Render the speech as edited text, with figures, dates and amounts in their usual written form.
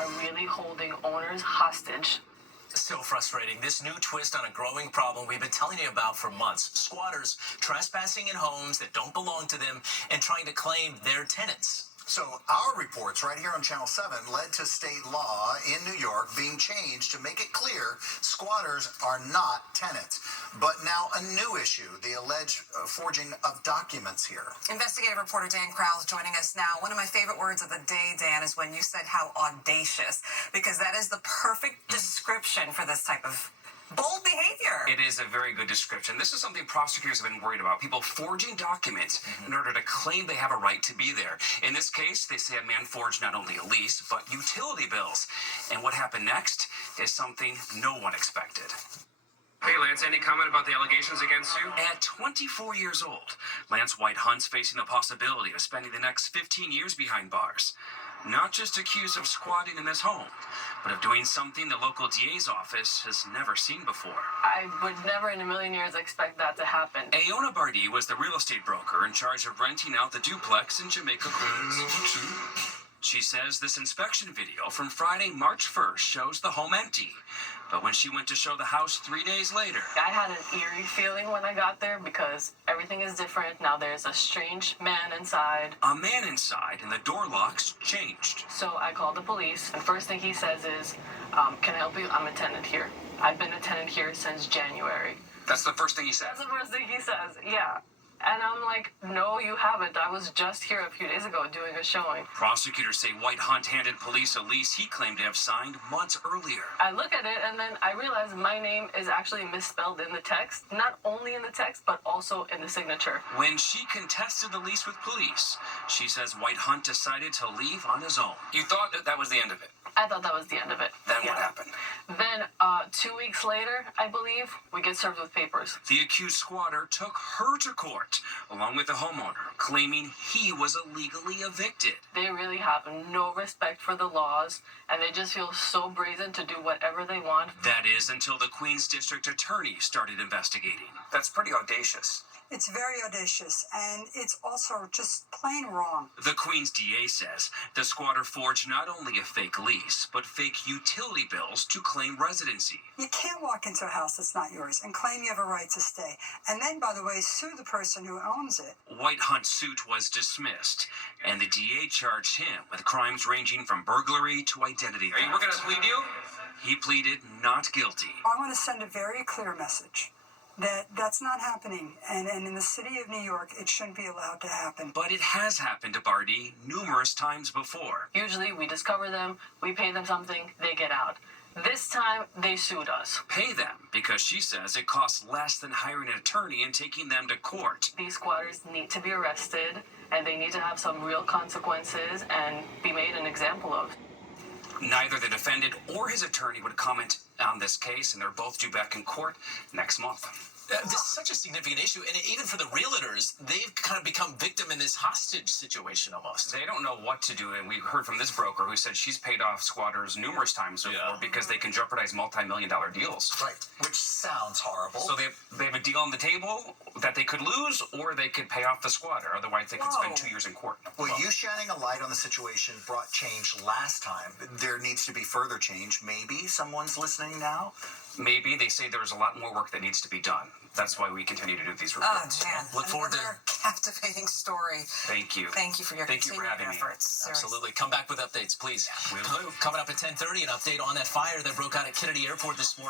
are really holding owners hostage. So frustrating. This new twist on a growing problem we've been telling you about for months. Squatters trespassing in homes that don't belong to them and trying to claim their tenants. So our reports right here on Channel 7 led to state law in New York being changed to make it clear squatters are not tenants. But now a new issue, the alleged forging of documents here. Investigative reporter Dan Crowell is joining us now. One of my favorite words of the day, Dan, is when you said how audacious, because that is the perfect description for this type of bold behavior. It is a very good description. This is something prosecutors have been worried about. People forging documents in order to claim they have a right to be there. In this case, they say a man forged not only a lease, but utility bills. And what happened next is something no one expected. Hey, Lance, any comment about the allegations against you? At 24 years old, Lance White Hunt's facing the possibility of spending the next 15 years behind bars. Not just accused of squatting in his home, but of doing something the local DA's office has never seen before. I would never in a million years expect that to happen. Aona Bardi was the real estate broker in charge of renting out the duplex in Jamaica, Queens. She says this inspection video from Friday, March 1st shows the home empty. But when she went to show the house 3 days later, I had an eerie feeling when I got there because everything is different. Now there's a strange man inside. a man inside and the door locks changed. So I called the police, and first thing he says is, can I help you? I'm a tenant here. I've been a tenant here since January. That's the first thing he said. That's the first thing he says, yeah. And I'm like, no, you haven't. I was just here a few days ago doing a showing. Prosecutors say White Hunt handed police a lease he claimed to have signed months earlier. I look at it, and then I realize my name is actually misspelled in the text. Not only in the text, but also in the signature. When she contested the lease with police, she says White Hunt decided to leave on his own. You thought that was the end of it? I thought that was the end of it. Then what happened? Then 2 weeks later, I believe, we get served with papers. The accused squatter took her to court, along with the homeowner, claiming he was illegally evicted. They really have no respect for the laws, and they just feel so brazen to do whatever they want. That is until the Queens District Attorney started investigating. That's pretty audacious. It's very audacious, and it's also just plain wrong. The Queens DA says the squatter forged not only a fake lease, but fake utility bills to claim residency. You can't walk into a house that's not yours and claim you have a right to stay, and then, by the way, sue the person who owns it. White Hunt's suit was dismissed, and the DA charged him with crimes ranging from burglary to identity theft. Are you working on a plea deal? He pleaded not guilty. I want to send a very clear message that that's not happening, and in the city of New York, it shouldn't be allowed to happen. But it has happened to Bardi numerous times before. Usually we discover them, we pay them something, they get out. This time, they sued us. Pay them, because she says it costs less than hiring an attorney and taking them to court. These squatters need to be arrested, and they need to have some real consequences and be made an example of. Neither the defendant or his attorney would comment on this case, and they're both due back in court next month. This is such a significant issue, and even for the realtors, they've kind of become victim in this hostage situation almost. They don't know what to do, and we heard from this broker who said she's paid off squatters numerous times before because they can jeopardize multi-million-dollar deals. Right, which sounds horrible. So they have a deal on the table that they could lose, or they could pay off the squatter. Otherwise, they could spend 2 years in court. Well, you shining a light on the situation brought change last time. There needs to be further change. Maybe someone's listening now? Maybe. They say there's a lot more work that needs to be done. That's why we continue to do these reports. Oh, man. Look forward to Another captivating story. Thank you. Thank you for your continued having me. efforts. Seriously. Absolutely. Come back with updates, please. Will do. Coming up at 10:30, an update on that fire that broke out at Kennedy Airport this morning.